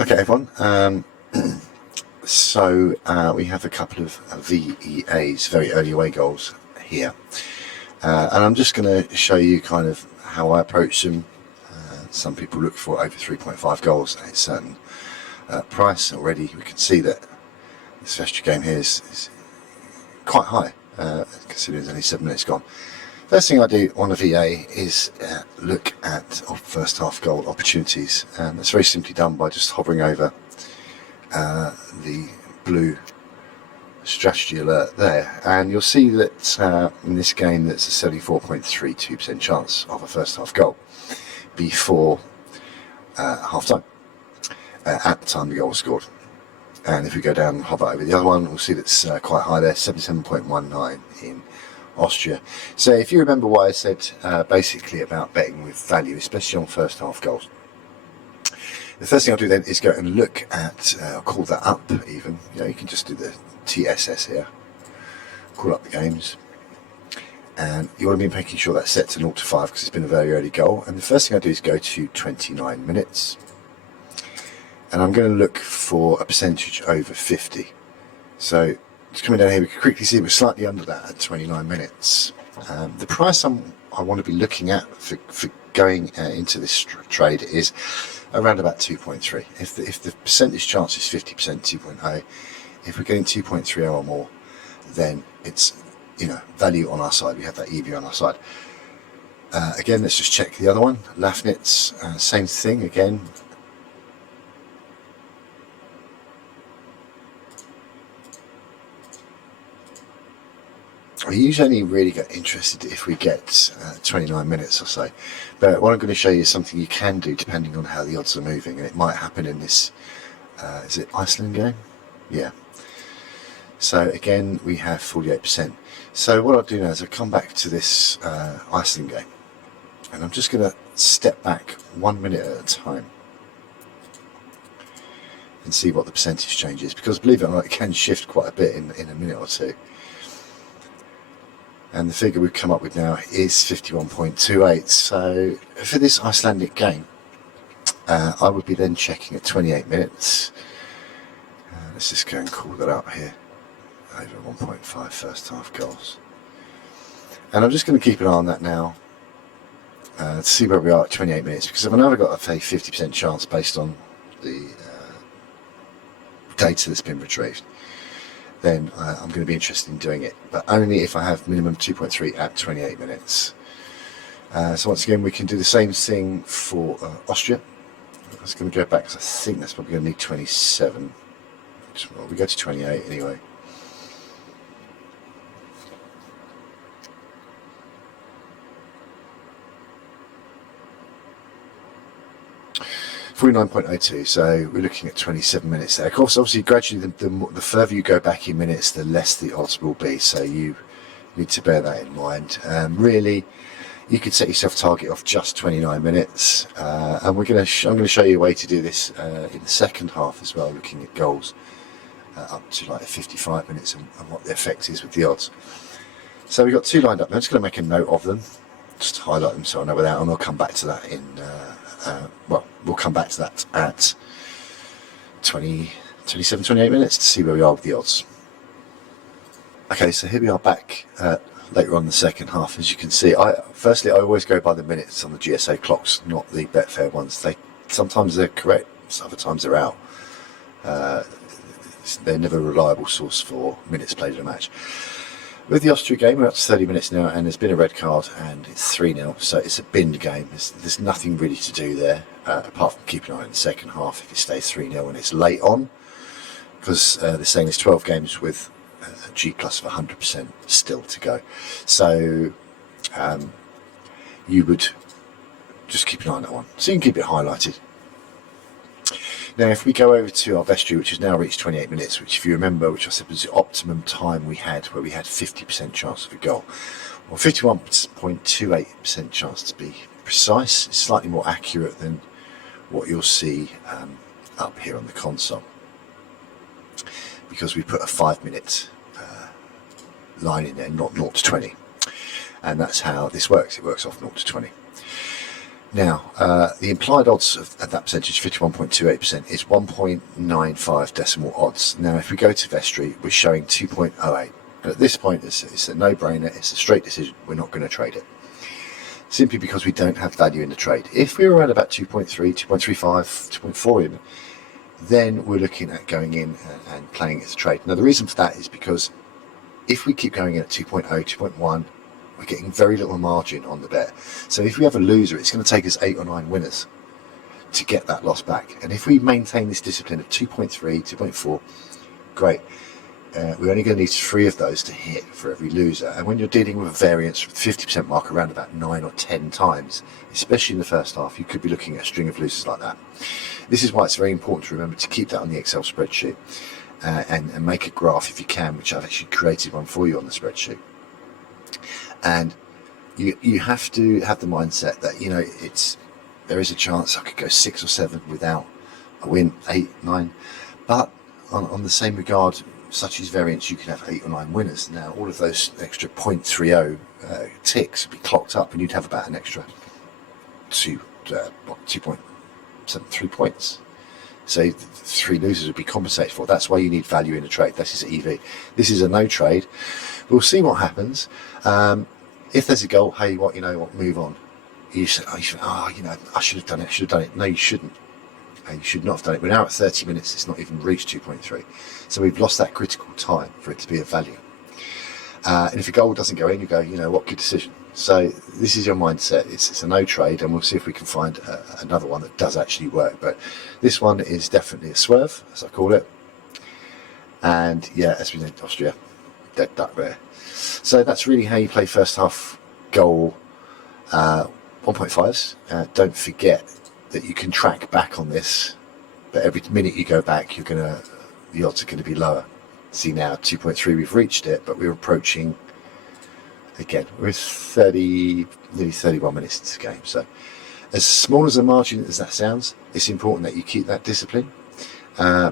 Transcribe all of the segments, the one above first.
Okay, everyone. So we have a couple of VEAs, very early away goals here, and I'm just going to show you kind of how I approach them. Some people look for over 3.5 goals at a certain price. Already we can see that this Vestre game here is quite high, considering there's only 7 minutes gone. First thing I do on a VA is look at first half goal opportunities, and it's very simply done by just hovering over the blue strategy alert there, and you'll see that in this game that's a 74.32% chance of a first half goal before half time, at the time the goal was scored. And if we go down and hover over the other one, we'll see that's quite high there, 77.19 in Austria. So if you remember what I said basically about betting with value, especially on first half goals, the first thing I'll do then is go and look at, I'll call that up even, you can just do the TSS here, call up the games, and you want to be making sure that's set to 0 to 5 because it's been a very early goal. And the first thing I do is go to 29 minutes, and I'm going to look for a percentage over 50. So just coming down here, we can quickly see we're slightly under that at 29 minutes. The price I want to be looking at for going into this trade is around about 2.3. If the percentage chance is 50%, 2.0. If we're getting 2.30 or more, then it's value on our side. We have that EV on our side. Again, let's just check the other one. Lafnitz, same thing again. We usually really get interested if we get 29 minutes or so, but what I'm going to show you is something you can do depending on how the odds are moving, and it might happen in this, is it Iceland game? Yeah. So again, we have 48%. So what I'll do now is I'll come back to this Iceland game, and I'm just going to step back 1 minute at a time and see what the percentage change is, because believe it or not, it can shift quite a bit in a minute or two. And the figure we've come up with now is 51.28. So for this Icelandic game, I would be then checking at 28 minutes. Let's just go and call that up here. Over 1.5 first half goals. And I'm just going to keep an eye on that now to see where we are at 28 minutes, because if I know I've got a 50% chance based on the data that's been retrieved, then I'm going to be interested in doing it, but only if I have minimum 2.3 at 28 minutes. So once again, we can do the same thing for Austria. I'm just going to go back because I think that's probably going to need 27. Well, we go to 28 anyway. .02, so we're looking at 27 minutes there. Of course, obviously, gradually, the further you go back in minutes, the less the odds will be. So you need to bear that in mind. Really, you could set yourself a target of just 29 minutes, and I'm going to show you a way to do this in the second half as well, looking at goals up to like 55 minutes and what the effect is with the odds. So we've got 2 lined up. I'm just going to make a note of them, just to highlight them so I know where they are, and we'll come back to that in. We'll come back to that at 27, 28 minutes to see where we are with the odds. Okay, so here we are back later on in the second half. As you can see, firstly I always go by the minutes on the GSA clocks, not the Betfair ones. Sometimes they're correct, other times they're out. They're never a reliable source for minutes played in a match. With the Austria game, we're up to 30 minutes now, and there's been a red card, and it's 3-0, so it's a binned game. There's nothing really to do there, apart from keeping an eye on the second half if it stays 3-0 and it's late on, because they're saying there's 12 games with a G plus of 100% still to go. So you would just keep an eye on that one, so you can keep it highlighted. Now, if we go over to our Vestre, which has now reached 28 minutes, which if you remember, which I said was the optimum time we had, where we had 50% chance of a goal, or 51.28% chance to be precise. It's slightly more accurate than what you'll see up here on the console, because we put a 5-minute line in there, not 0 to 20, and that's how this works. It works off 0 to 20. Now, the implied odds of that percentage, 51.28%, is 1.95 decimal odds. Now, if we go to Vestry, we're showing 2.08. But at this point, it's a no-brainer. It's a straight decision. We're not going to trade it, simply because we don't have value in the trade. If we were around about 2.3, 2.35, 2.4 even, then we're looking at going in and playing it as a trade. Now, the reason for that is because if we keep going in at 2.0, 2.1, we're getting very little margin on the bet. So if we have a loser, it's going to take us 8 or 9 winners to get that loss back. And if we maintain this discipline of 2.3, 2.4, great. We're only going to need 3 of those to hit for every loser. And when you're dealing with a variance with 50% mark around about 9 or 10 times, especially in the first half, you could be looking at a string of losers like that. This is why it's very important to remember to keep that on the Excel spreadsheet and make a graph if you can, which I've actually created one for you on the spreadsheet. And you have to have the mindset that, you know, there is a chance I could go 6 or 7 without a win, 8, 9. But on the same regard, such as variance, you can have 8 or 9 winners. Now, all of those extra 0.30 ticks would be clocked up, and you'd have about an extra 2.73 points. So 3 losers would be compensated for. That's why you need value in a trade. This is EV. This is a no trade. We'll see what happens. If there's a goal, hey, you know what, move on. You say, I should have done it. No, you shouldn't. You should not have done it. We're now at 30 minutes. It's not even reached 2.3. So we've lost that critical time for it to be of value. And if a goal doesn't go in, you go, you know what, good decision. So this is your mindset. It's a no trade, and we'll see if we can find another one that does actually work. But this one is definitely a swerve, as I call it. And yeah, as we know, Austria, dead duck there. So that's really how you play first half goal 1.5s. Don't forget that you can track back on this, but every minute you go back, the odds are going to be lower. See now, 2.3, we've reached it, but we're approaching, again, we're nearly 31 minutes into the game. So as small as a margin as that sounds, it's important that you keep that discipline,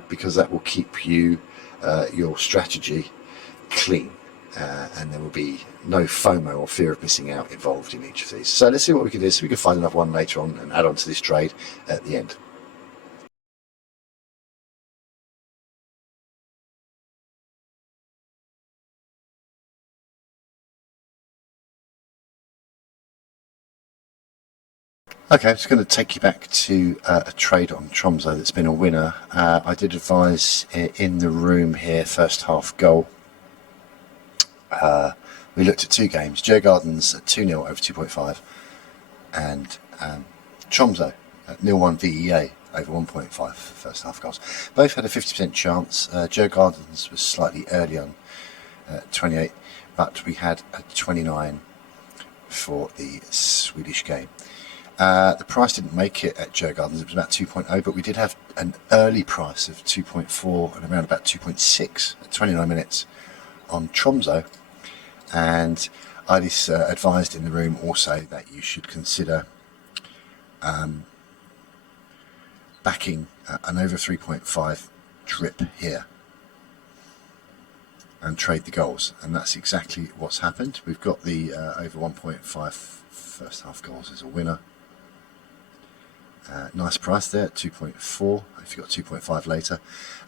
because that will keep your strategy clean, and there will be no FOMO or fear of missing out involved in each of these. So let's see what we can do. So we can find another one later on and add on to this trade at the end. Okay, I'm just going to take you back to a trade on Tromsø that's been a winner. I did advise in the room here, first half goal. We looked at 2 games, Djurgården's at 2-0 over 2.5, and Tromsø at 0-1 VEA over 1.5 first half goals. Both had a 50% chance. Djurgården's was slightly early on, 28, but we had a 29 for the Swedish game. The price didn't make it at Djurgården's, it was about 2.0, but we did have an early price of 2.4 and around about 2.6 at 29 minutes on Tromsø. And I advised in the room also that you should consider backing an over 3.5 drip here and trade the goals, and that's exactly what's happened. We've got the over 1.5 first half goals as a winner. Nice price there at 2.4 if you've got 2.5 later,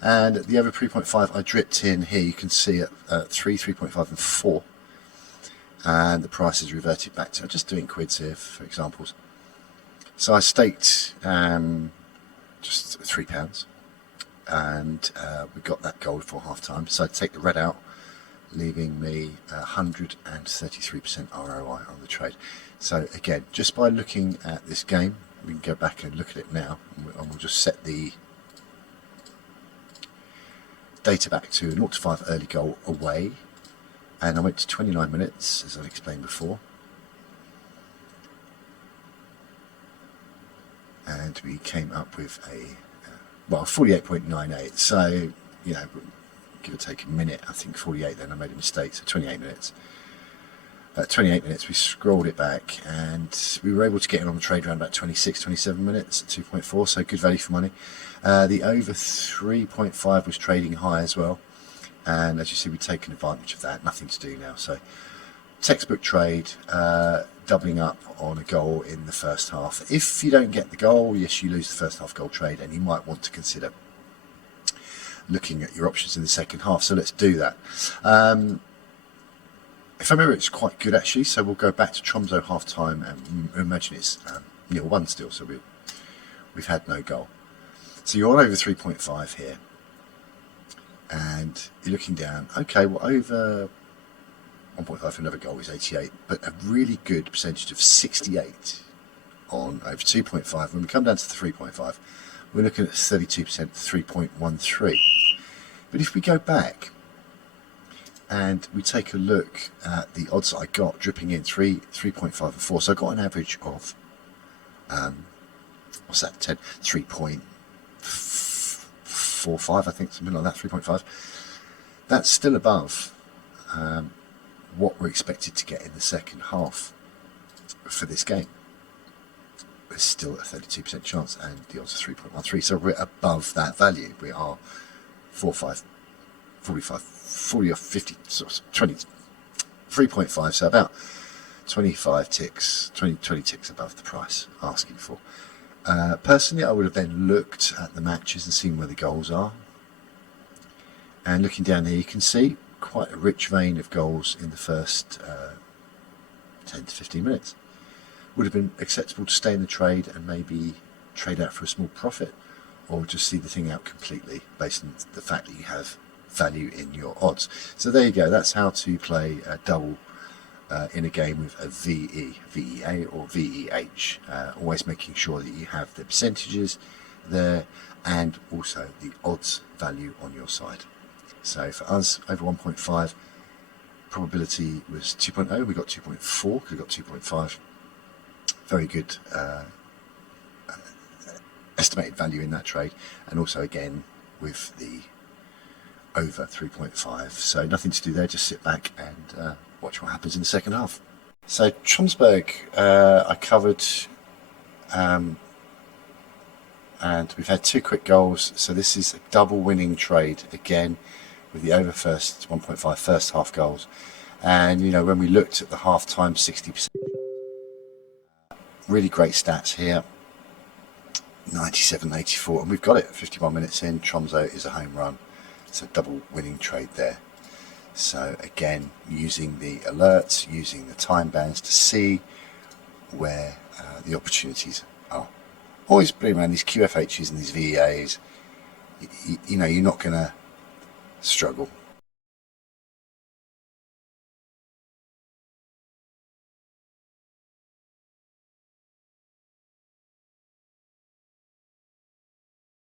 and the over 3.5 I dripped in here. You can see at 3, 3.5 and 4, and the price has reverted back to, I'm just doing quids here for examples. So I staked just £3, and we got that goal for half time. So I take the red out, leaving me 133% ROI on the trade. So again, just by looking at this game, we can go back and look at it now, and we'll just set the data back to 0-5 early goal away, and I went to 29 minutes as I've explained before, and we came up with a 48.98. So, you know, give or take a minute, I think 48, then I made a mistake, so 28 minutes. At 28 minutes we scrolled it back, and we were able to get in on the trade around about 26, 27 minutes at 2.4, so good value for money. The over 3.5 was trading high as well, and as you see, we've taken advantage of that. Nothing to do now, so textbook trade. doubling up on a goal in the first half. If you don't get the goal, yes, you lose the first half goal trade, and you might want to consider looking at your options in the second half. So let's do that. If I remember, it's quite good actually. So we'll go back to Tromsø half time, and imagine it's 0-1 still. So we've had no goal. So you're on over 3.5 here, and you're looking down. Okay, well, over 1.5 for another goal is 88, but a really good percentage of 68 on over 2.5. When we come down to the 3.5, we're looking at 32%, 3.13. But if we go back and we take a look at the odds that I got dripping in, 3.5 and 4, so I got an average of what's that, 3.45, I think, something like that, 3.5. That's still above what we're expected to get in the second half for this game. There's still a 32% chance, and the odds are 3.13, so we're above that value. We are 45, 40 or 50, sort of 20, 3.5, so about 25 ticks, 20 ticks above the price asking for. Personally, I would have then looked at the matches and seen where the goals are. And looking down here, you can see quite a rich vein of goals in the first 10 to 15 minutes. Would have been acceptable to stay in the trade and maybe trade out for a small profit, or just see the thing out completely based on the fact that you have value in your odds. So there you go. That's how to play a double in a game with a VEA or VEH. Always making sure that you have the percentages there and also the odds value on your side. So for us, over 1.5, probability was 2.0. We got 2.4. We got 2.5. Very good estimated value in that trade, and also again with the over 3.5. So nothing to do there. Just sit back and watch what happens in the second half. So Tromsø, I covered, and we've had 2 quick goals. So this is a double winning trade again, with the over 1.5 first half goals. And you know, when we looked at the half time, 60%, really great stats here, 97, 84, and we've got it 51 minutes in. Tromsø is a home run. It's a double winning trade there. So again, using the alerts, using the time bands to see where the opportunities are. Always bring around these QFHs and these VEAs. You know, you're not going to struggle.